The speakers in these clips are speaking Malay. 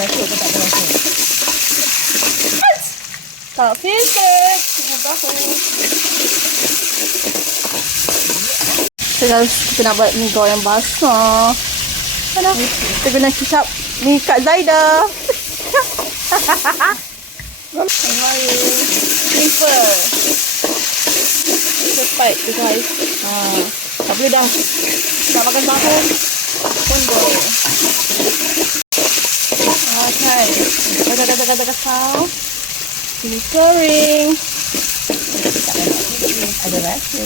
rasuk ke tak ada rasuk? Tak filter. Kita tahu. So guys, kita nak buat mi goreng basah. Mana? Kita guna kicap mi Kak Zaida. Simple. Cepat tu guys. Tak boleh dah. Nak makan tahu pun boleh. Kan. Dah kasau. Ini kering. Ada rasa.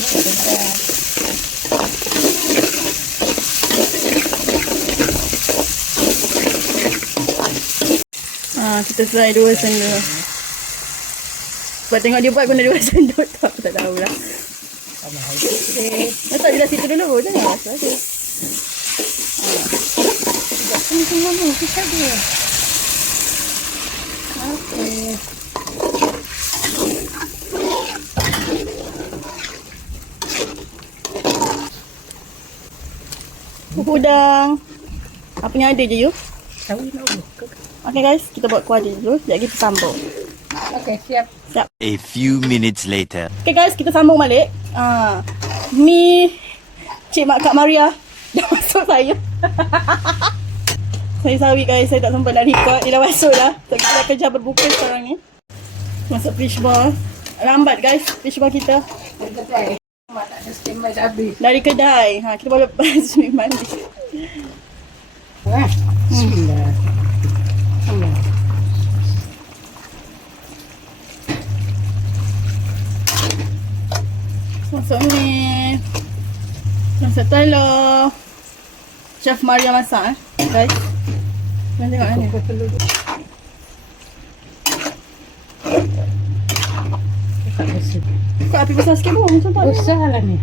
Kita fry 2 sendok. Sebab tengok dia buat guna 2 sendok tak, aku tak tahulah. Letak je dah situ dulu, jangan rasa lagi. Sekejap tengah ni, kicap dia. Okey. Udang. Apa yang ada je you? Tahu nak buka. Okay guys, kita buat kuah dia dulu. Sekejap kita sambung. Okay, siap. A few minutes later. Okay guys, kita sambung balik. Mi Cik Mak Kak Maria dah masuk saya. Saya sorry guys, saya tak sempat nak record. Dia dah masuk dah. So, kita dah kerja berbuka sekarang ni. Masuk fish ball. Lambat guys, fish ball kita. Kedai. Mak tak ada steamer dah habis. Dari kedai. Kita boleh sumi mandi. Bismillah. Masuk ni. Masuk telur. Chef Maria masak guys. Jangan tengok ni. Tak besar. Kau api besar sikit pun macam tak. Besar lah ni.